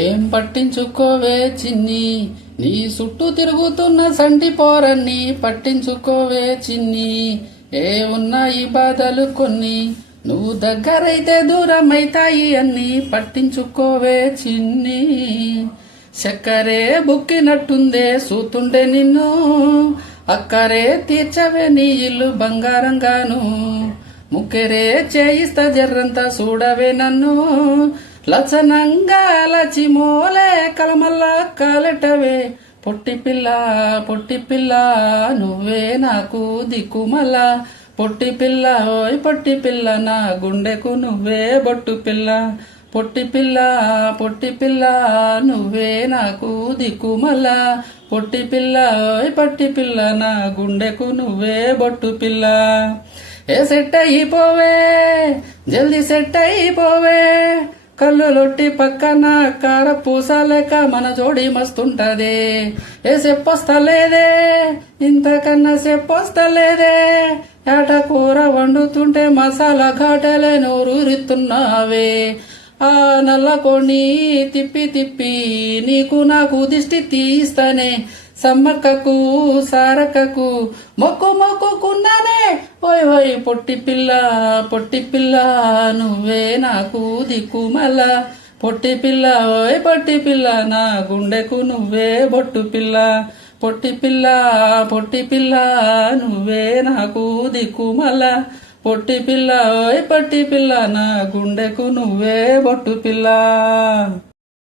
ఏం పట్టించుకోవే చిన్ని, నీ చుట్టూ తిరుగుతున్న సంటి పోరన్ని పట్టించుకోవే చిన్ని. ఏ ఉన్నాయి బాధలు కొన్ని, నువ్వు దగ్గరైతే దూరమైతాయి అన్ని పట్టించుకోవే చిన్ని. చక్కరే బుక్కినట్టుందే సూతుండే నిన్ను, అక్కరే తీర్చవే నీ ఇల్లు బంగారంగాను. ముక్కెరే చేయిస్తా జర్రంతా చూడవే నన్ను, లచనంగా లచి మోలే కలమల్లా కాలెటవే. పొట్టి పిల్ల పొట్టి పిల్ల నువ్వే నాకు దిక్కుమల్ల, పొట్టి పిల్ల ఓయ్ పొట్టి పిల్ల నా గుండెకు నువ్వే బొట్టు పిల్ల. పొట్టి పిల్ల పొట్టి పిల్ల నువ్వే నాకు దిక్కుమల్ల, పొట్టి పిల్ల ఓయ్ పొట్టి పిల్ల నా గుండెకు నువ్వే బొట్టు పిల్ల. ఏ సెట్ అయిపోవే జల్దీ సెట్ అయిపోవే, కళ్ళు లొట్టి పక్కన కార పూసాలేక మన జోడి మస్తుంటదే. ఏ చెప్పొస్తలేదే ఇంతకన్నా చెప్పొస్తలేదే, ఏట కూర వండుతుంటే మసాలా ఘాటలే నోరూరిస్తున్నావే. ఆ నల్లకోని తిప్పి తిప్పి నీకు నాకు దిష్టి తీస్తానే, సమ్మక్కకు సారక్కకు మొక్కు మొక్కుకున్నానే. ఓయ్ ఓయ్ పొట్టి పిల్ల పొట్టి పిల్ల నువ్వే నాకు దిక్కుమల్ల, పొట్టి పిల్ల ఓయ్ పొట్టి పిల్ల నా గుండెకు నువ్వే బొట్టు పిల్ల. పొట్టి పిల్ల పొట్టి పిల్ల నువ్వే నాకు దిక్కుమల్ల, పొట్టి పిల్ల ఓయ్ పొట్టి పిల్ల నా గుండెకు నువ్వే బొట్టు పిల్ల.